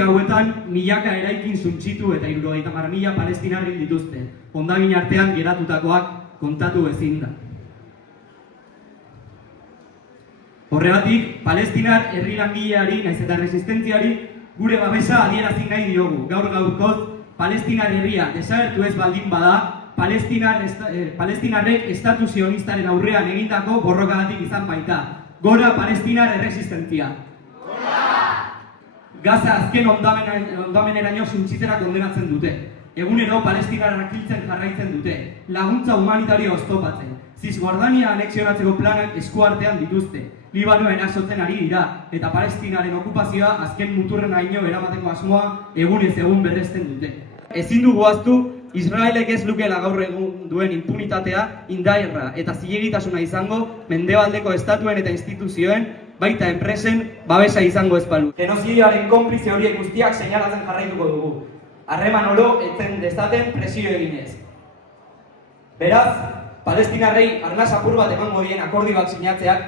hilabete hauetan milaka eraikin suntsitu eta 70.000 palestinar hil dituzte, hondakinen artean geratutakoak kontatu ezin da. Horregatik, palestinar herri langileari naiz eta resistentziari gure babesa adierazi nahi diogu. Gaur-gaurkoz, palestinar herria desagertu ez baldin bada, palestinarrek estatu sionistaren aurrean egindako borrokagatik izan baita. Gora palestinar erresistentzia! Gaza azken ondameneraino suntsitzera kondenatzen dute. Egunero palestinarrak hiltzen jarraitzen dute. Laguntza humanitario oztopatzen. Zisjordania anexionatzeko planak eskuartean dituzte. Libanoa erasotzen ari dira, eta palestinaren okupazioa azken muturrenaino eramateko asmoa egunez egun berresten dute. Ezin dugu ahaztu, Israelek ez lukeela gaur egun duen impunitatea, indarra eta zilegitasuna izango mendebaldeko estatuen eta instituzioen, baita enpresen, babesa izango ez balu. Genozidioaren konplize horiek guztiak seinalatzen jarraituko dugu. Harreman oro etzen dezaten presio eginez. Beraz, palestinarrei arnas apur bat emango dien akordioak sinatzeak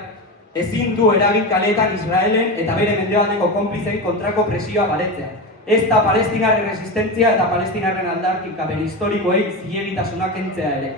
ezin du eragin kaleetan Israelen eta bere mendebaldeko konplizen kontrako presioa baretzea. Ez da palestinarren resistentzia eta palestinarren aldarkikapen historikoei zilegitasuna kentzea ere.